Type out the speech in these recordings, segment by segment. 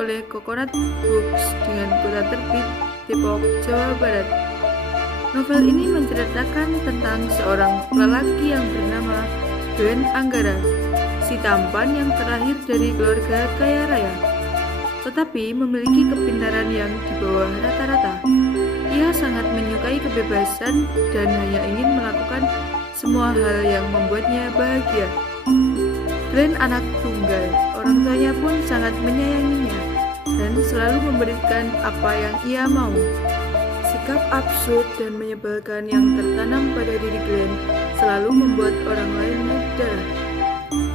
oleh Coconut Books dengan kota terbit Depok, Jawa Barat. Novel ini menceritakan tentang seorang lelaki yang bernama Glenn Anggara, si tampan yang terakhir dari keluarga kaya raya, tetapi memiliki kepintaran yang di bawah rata-rata. Ia sangat menyukai kebebasan dan hanya ingin melakukan semua hal yang membuatnya bahagia. Glenn anak tunggal, orang tuanya pun sangat menyayanginya dan selalu memberikan apa yang ia mau. Sikap absurd dan menyebalkan yang tertanam pada diri Glenn selalu membuat orang lain naik darah.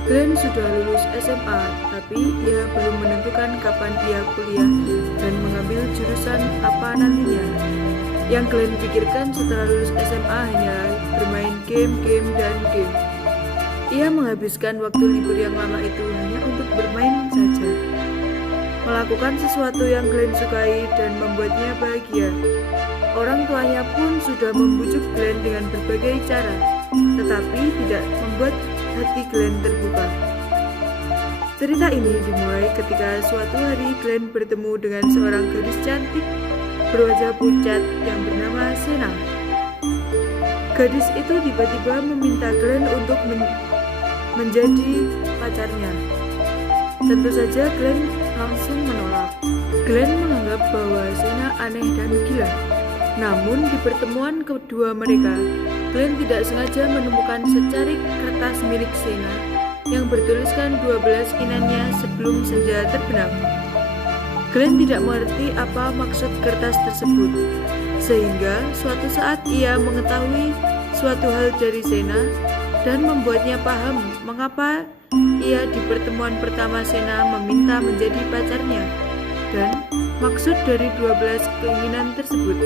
Glenn sudah lulus SMA, tapi ia belum menentukan kapan ia kuliah dan mengambil jurusan apa nantinya. Yang Glenn pikirkan setelah lulus SMA hanya bermain game, dan game. Ia menghabiskan waktu libur yang lama itu hanya untuk bermain saja, melakukan sesuatu yang Glenn sukai dan membuatnya bahagia. Orang tuanya pun sudah membujuk Glenn dengan berbagai cara, tetapi tidak membuat hati Glenn terbuka. Cerita ini dimulai ketika suatu hari Glenn bertemu dengan seorang gadis cantik berwajah pucat yang bernama Sena. Gadis itu tiba-tiba meminta Glenn untuk menjadi pacarnya. Tentu saja Glenn langsung menolak. Glenn menganggap bahwa Sena aneh dan gila. Namun di pertemuan kedua mereka, Glenn tidak sengaja menemukan secarik kertas milik Sena yang bertuliskan 12 inannya sebelum senja terbenam. Glenn tidak mengerti apa maksud kertas tersebut, sehingga suatu saat ia mengetahui suatu hal dari Sena dan membuatnya paham mengapa ia di pertemuan pertama Sena meminta menjadi pacarnya dan maksud dari 12 keinginan tersebut.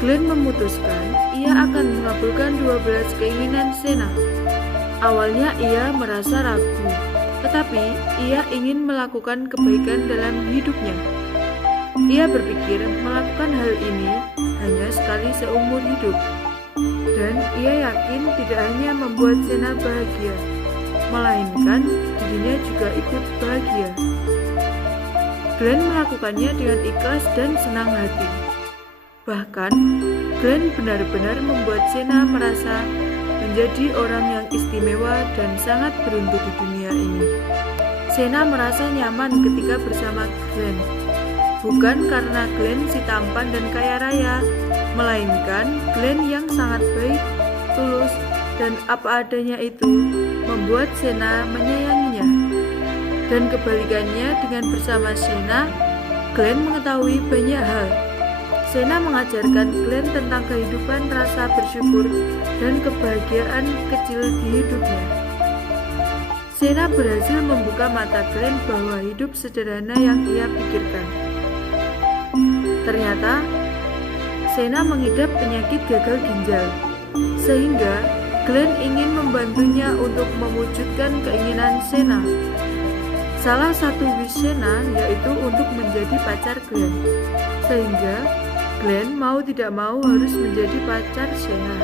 Glenn memutuskan ia akan mengabulkan 12 keinginan Sena. Awalnya ia merasa ragu, tetapi ia ingin melakukan kebaikan dalam hidupnya. Ia berpikir melakukan hal ini hanya sekali seumur hidup, dan ia yakin tidak hanya membuat Sena bahagia, melainkan dirinya juga ikut bahagia. Glenn melakukannya dengan ikhlas dan senang hati. Bahkan, Glenn benar-benar membuat Sena merasa menjadi orang yang istimewa dan sangat beruntung di dunia ini. Sena merasa nyaman ketika bersama Glenn, bukan karena Glenn si tampan dan kaya raya, melainkan Glenn yang sangat baik, tulus, dan apa adanya itu membuat Sena menyayanginya. Dan kebalikannya, dengan bersama Sena, Glenn mengetahui banyak hal. Sena mengajarkan Glenn tentang kehidupan, rasa bersyukur, dan kebahagiaan kecil di hidupnya. Sena berhasil membuka mata Glenn bahwa hidup sederhana yang ia pikirkan. Ternyata, Sena mengidap penyakit gagal ginjal, sehingga Glenn ingin membantunya untuk mewujudkan keinginan Sena. Salah satu wish Sena yaitu untuk menjadi pacar Glenn, sehingga Glenn mau tidak mau harus menjadi pacar Sena.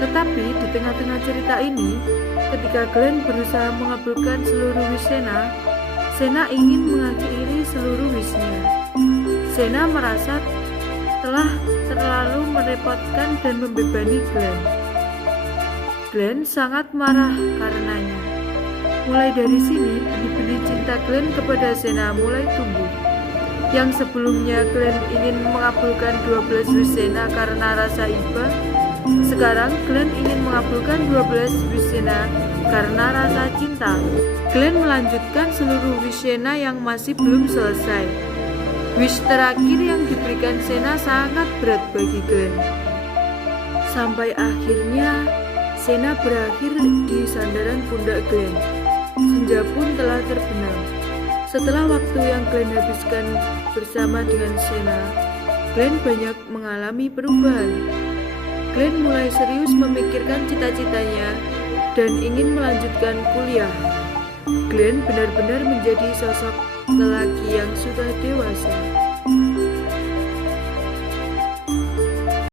Tetapi di tengah-tengah cerita ini, ketika Glenn berusaha mengabulkan seluruh wish Sena, Sena ingin mengakhiri seluruh wishnya. Sena merasa telah terlalu merepotkan dan membebani Glenn. Glenn sangat marah karenanya. Mulai dari sini, benih-benih cinta Glenn kepada Sena mulai tumbuh. Yang sebelumnya Glenn ingin mengabulkan 12 wish Sena karena rasa iba, sekarang Glenn ingin mengabulkan 12 wish Sena karena rasa cinta. Glenn melanjutkan seluruh wish Sena yang masih belum selesai. Wish terakhir yang diberikan Sena sangat berat bagi Glenn. Sampai akhirnya Sena berakhir di sandaran pundak Glenn. Senja pun telah terbenam. Setelah waktu yang Glenn habiskan bersama dengan Sena, Glenn banyak mengalami perubahan. Glenn mulai serius memikirkan cita-citanya dan ingin melanjutkan kuliah. Glenn benar-benar menjadi sosok lelaki yang sudah dewasa.